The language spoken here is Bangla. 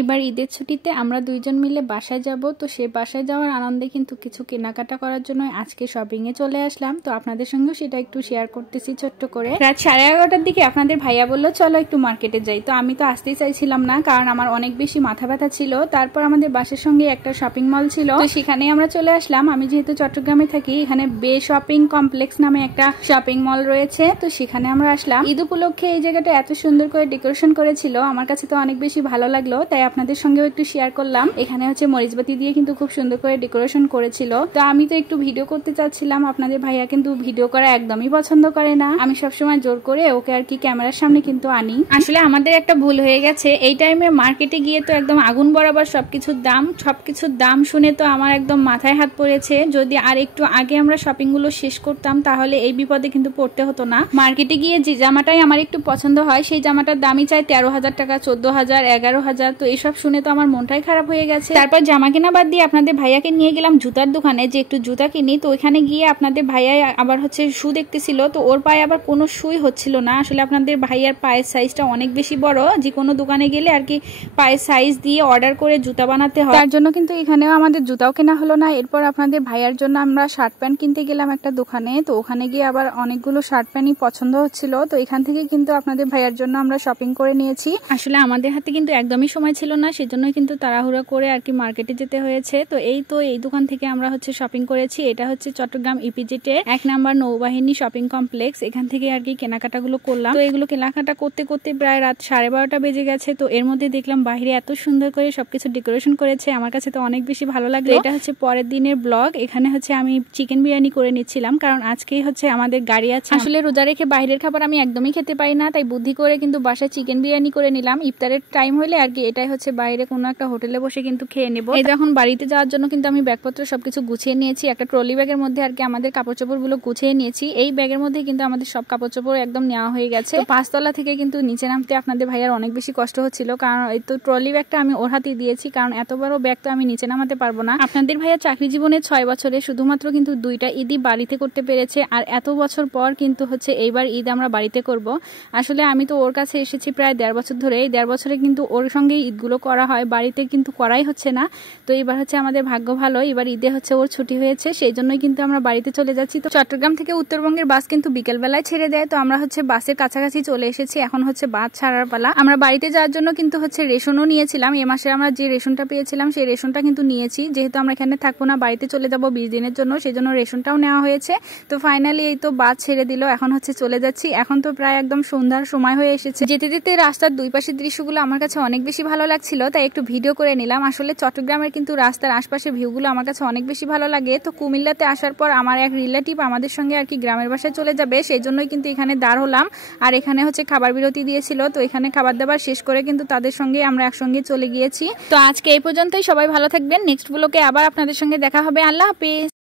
এবার ঈদের ছুটিতে আমরা দুইজন মিলে বাসায় যাব। তো সেই বাসায় যাওয়ার আনন্দে কিন্তু কিছু কেনাকাটা করার জন্য আজকে শপিং এ চলে আসলাম। তো আপনাদের সঙ্গেও সেটা একটু শেয়ার করতেছি ছোট্ট করে। রাত 11:30টার দিকে আপনাদের ভাইয়া বললো চলো একটু মার্কেটে যাই। তো আমি তো আসতেই চাইছিলাম না, কারণ আমার অনেক বেশি মাথা ব্যথা ছিল। তারপর আমাদের বাসার সঙ্গে একটা শপিং মল ছিল, তো সেখানে আমরা চলে আসলাম। আমি যেহেতু চট্টগ্রামে থাকি, এখানে বে শপিং কমপ্লেক্স নামে একটা শপিং মল রয়েছে। তো সেখানে আমরা আসলাম। ঈদ উপলক্ষে এই জায়গাটা এত সুন্দর করে ডেকোরেশন করেছিল, আমার কাছে তো অনেক বেশি ভালো লাগলো, তাই আপনাদের সঙ্গেও একটু শেয়ার করলাম। এখানে হচ্ছে মরিচবাতি দিয়ে কিন্তু খুব সুন্দর করে ডেকোরেশন করেছিল। তো আমি তো একটু ভিডিও করতে চাচ্ছিলাম, আপনাদের ভাইয়া কিন্তু ভিডিও করা একদমই পছন্দ করে না। আমি সবসময় জোর করে ওকে আর কি ক্যামেরার সামনে কিন্তু আনি। আসলে আমাদের একটা ভুল হয়ে গেছে, এই টাইমে মার্কেটে গিয়ে তো একদম আগুন বরাবর সবকিছুর দাম শুনে তো আমার একদম মাথায় হাত পড়েছে। যদি আর একটু আগে আমরা শপিং গুলো শেষ করতাম তাহলে এই বিপদে কিন্তু পড়তে হতো না। মার্কেটে গিয়ে যে জামাটাই আমার একটু পছন্দ হয় সেই জামাটার দামই চাই 13,000 টাকা, 14,000, 11,000। তো এইসব শুনে তো আমার মনটাই খারাপ হয়ে গেছে। তারপর জামা কেনা বাদ দিয়ে আপনাদের ভাইয়াকে নিয়ে গেলাম জুতার দোকানে যে একটু জুতা কিনি। তো ওইখানে গিয়ে আপনাদের ভাইয়া আবার হচ্ছে শু দেখতেছিল, তো ওর পায়ে আবার কোনো শুই হচ্ছিল না। আসলে আপনাদের ভাইয়ার পায়ের সাইজটা অনেক বেশি বড়, যে কোনো দোকানে গেলে আর কি পায়ের সাইজ দিয়ে অর্ডার করে জুতা বানাতে হয়, তার জন্য কিন্তু এখানেও আমাদের জুতাও কেনা হলো না। এরপর আপনাদের ভাইয়ার জন্য আমরা শার্ট প্যান্ট কিনতে গেলাম একটা দোকানে। তো ওখানে গিয়ে আবার অনেকগুলো শার্ট প্যান্টই পছন্দ হচ্ছিল। তো এখান থেকে কিন্তু আপনাদের ভাইয়ার জন্য আমরা শপিং করে নিয়েছি। আসলে আমাদের হাতে কিন্তু একদমই সময় ছিল না, সেজন্যই কিন্তু তাড়াহুড়া করে আর কি মার্কেটে যেতে হয়েছে। তো এই দোকান থেকে আমরা হচ্ছে শপিং করেছি। এটা হচ্ছে চট্টগ্রাম ইপিজেটের 1 নাম্বার নৌবাহিনী শপিং কমপ্লেক্স। এখান থেকে আর কি কেনাকাটাগুলো করলাম। তো এগুলো কেনাকাটা করতে করতে প্রায় রাত 12:30 বেজে গেছে। তো এর মধ্যে দেখলাম বাইরে এত সুন্দর করে সবকিছু ডেকোরেশন করেছে, আমার কাছে তো অনেক বেশি ভালো লাগলো। এটা হচ্ছে পরের দিনের ব্লগ। এখানে হচ্ছে আমি চিকেন বিরিয়ানি করে নিচ্ছিলাম, কারণ আজকেই হচ্ছে আমাদের গাড়ি আছে। আসলে রোজা রেখে বাইরের খাবার আমি একদমই খেতে পারি না, তাই বুদ্ধি করে কিন্তু বাসায় চিকেন বিরিয়ানি করে নিলাম। ইফতারের টাইম হলে আর কি এটাই হচ্ছে বাইরে কোনো একটা হোটেলে বসে কিন্তু খেয়ে নেবো। এই যখন বাড়িতে যাওয়ার জন্য কিন্তু আমি ব্যাগপত্র সবকিছু গুছিয়ে নিয়েছি। একটা ট্রলি ব্যাগের মধ্যে আর কি আমাদের কাপড় চোপড় গুলো গুছিয়ে নিয়েছি। এই ব্যাগের মধ্যে কিন্তু আমাদের সব কাপড় চোপড় একদম নেওয়া হয়ে গেছে। 5 তলা থেকে কিন্তু নিচে নামতে আপনাদের ভাইয়ার অনেক বেশি কষ্ট হচ্ছিল, কারণ এই তো ট্রলি ব্যাগটা আমি ওর হাতে দিয়েছি, কারণ এত বড় ব্যাগ তো আমি নিচে নামাতে পারবো না। আপনাদের ভাইয়া চাকরি জীবনে 6 বছরে শুধুমাত্র কিন্তু 2টা ঈদই বাড়িতে করতে পেরেছে, আর এত বছর পর কিন্তু হচ্ছে এইবার ঈদ আমরা বাড়িতে করব। আসলে আমি তো ওর কাছে এসেছি প্রায় 1.5 বছর ধরে। এই 1.5 বছরে কিন্তু ওর সঙ্গে ঈদগুলো করা হয়, বাড়িতে কিন্তু করাই হচ্ছে না। তো এবার হচ্ছে আমাদের ভাগ্য ভালো, এবার ঈদে হচ্ছে ওর ছুটি হয়েছে, সেই জন্যই কিন্তু আমরা বাড়িতে চলে যাচ্ছি। তো চট্টগ্রাম থেকে উত্তরবঙ্গের বাস কিন্তু বিকেল বেলায় ছেড়ে দেয়। তো আমরা হচ্ছে বাসের কাছাকাছি চলে এসেছি, এখন হচ্ছে বাস ছাড়ার পালা। আমরা বাড়িতে যাওয়ার জন্য কিন্তু হচ্ছে রেশনও নিয়েছিলাম। এ মাসে আমরা যে রেশনটা পেয়েছিলাম সেই রেশনটা কিন্তু নিয়েছি, যেহেতু আমরা এখানে থাকবো না, বাড়িতে চলে যাব 20 দিনের জন্য, সেই জন্য রেশনটাও নেওয়া হয়েছে। তো ফাইনালি এই তো বাস ছেড়ে দিল, এখন হচ্ছে চলে যাচ্ছি। এখন তো প্রায় একদম সন্ধ্যার সময় হয়ে এসেছে। যেতে যেতে রাস্তার দুই পাশের দৃশ্যগুলো আমার কাছে অনেক বেশি ভালো লাগছিল, তাই একটু ভিডিও করে নিলাম। আসলে চট্টগ্রামের কিন্তু রাস্তার আশপাশের ভিউগুলো আমার কাছে অনেক বেশি ভালো লাগে। তো কুমিল্লাতে আসার পর আমার এক রিলেটিভ আমাদের সঙ্গে আর কি গ্রামের বাসায় চলে যাবে, সেই জন্যই কিন্তু এখানে দাঁড় হলাম। আর এখানে হচ্ছে খাবার বিরতি দিয়েছিল, তো এখানে খাবার দাবার শেষ করে কিন্তু তাদের সঙ্গে আমরা একসঙ্গে চলে গিয়েছি। তো আজকে এই পর্যন্তই, সবাই ভালো থাকবেন। নেক্সট ব্লগে আবার আপনাদের সঙ্গে দেখা হবে। আল্লাহ হাফেজ।